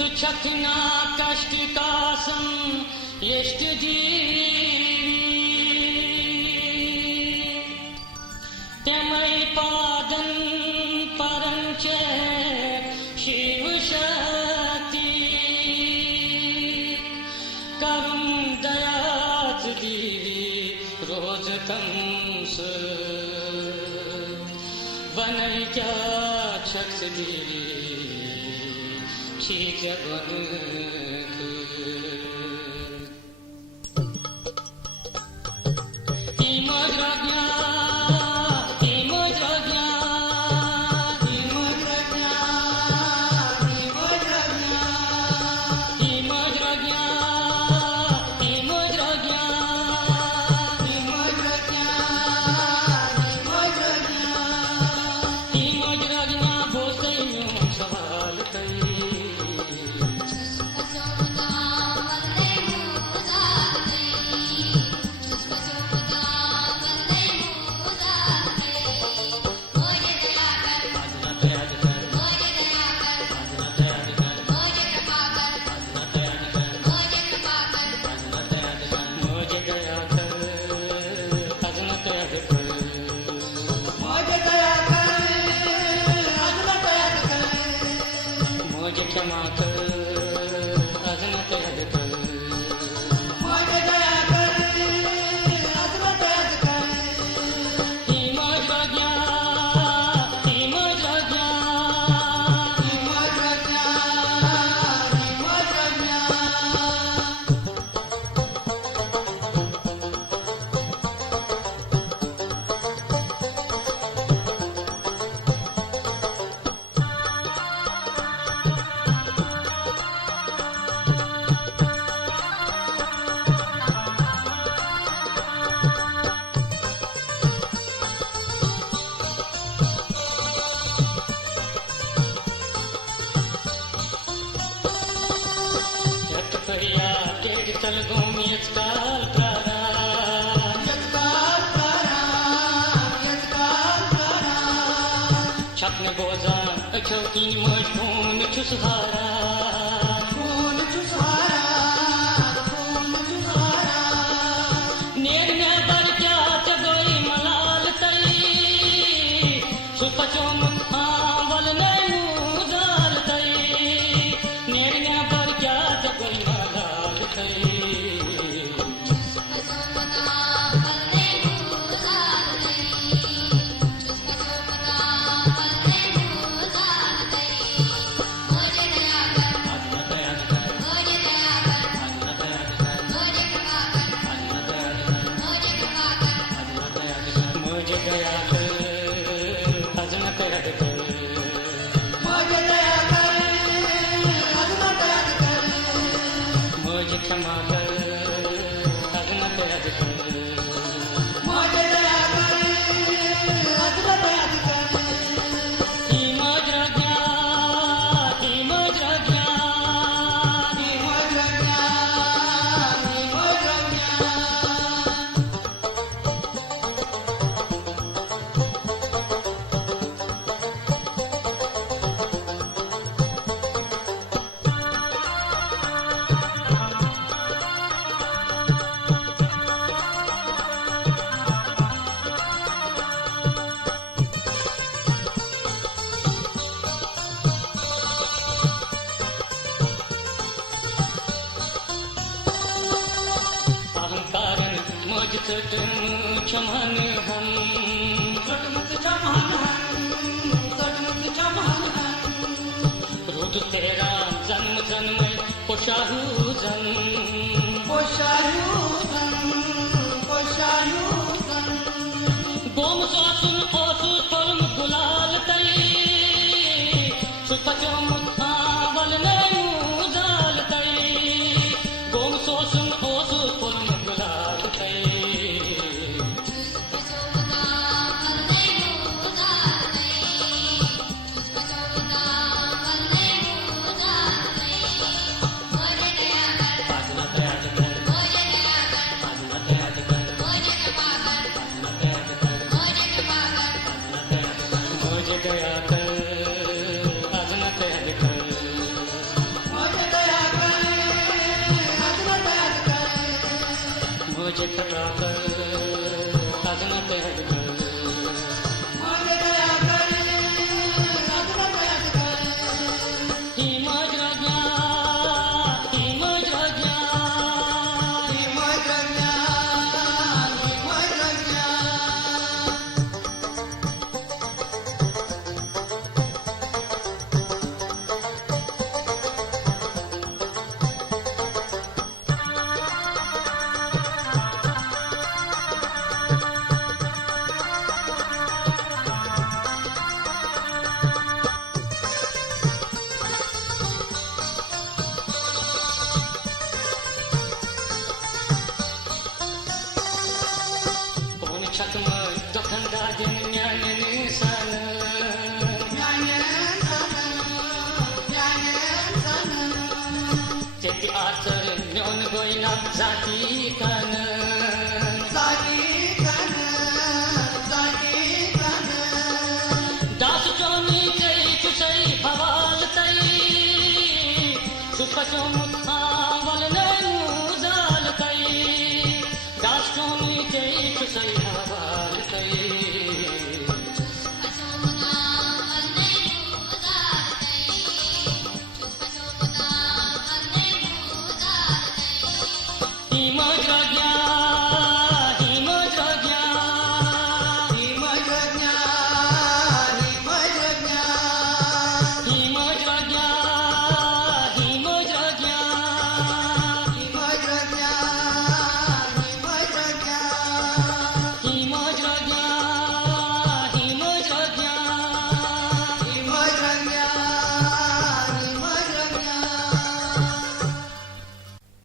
छकना कष्ट कासम यष्ट तमय पादन परंच शिव शक्ति करुण दयात दीवी रोज कंस वनय क्या छक्स दीवी ठीक क्षमा कर अजनत याद कर मुझे दया कर अजनत याद कर हिमज रज्ञा हिमज रज्ञा हिमज रज्ञा हिमज रज्ञा चल घूमी यत्काल प्राराम यत्काल प्राराम यत्काल प्राराम छपने बोझान अछोकीन मजबून छुसहारा खून छुसहारा खून छुसहारा नेर ने बर क्या चगोई मलाल तई सुपचो मुखा वल ने मुदाल तई नेर ने बर क्या चगोई मलाल तई क्षमा कर अजनत याद कर मुझे दया कर अजनत याद कर हिमज रज्ञा हिमज रज्ञा हिमज रज्ञा हिमज रज्ञा चमन हम सटमुख चमन रुद तेरा जन्म जन्म पोशाहू जन पोशाहू जन पोशाहू जन गोम सोसुन ओसु तोलम गुलाल तई सुपचो मुखा वल ने मुदाल तई गोम सोसुन ओसु तोलम गुलाल तई दादिन म्याननि सन चेति आचर न्योन गोइना जाति कन दास चोनी कै चुसै भवाल तै सुख चोमु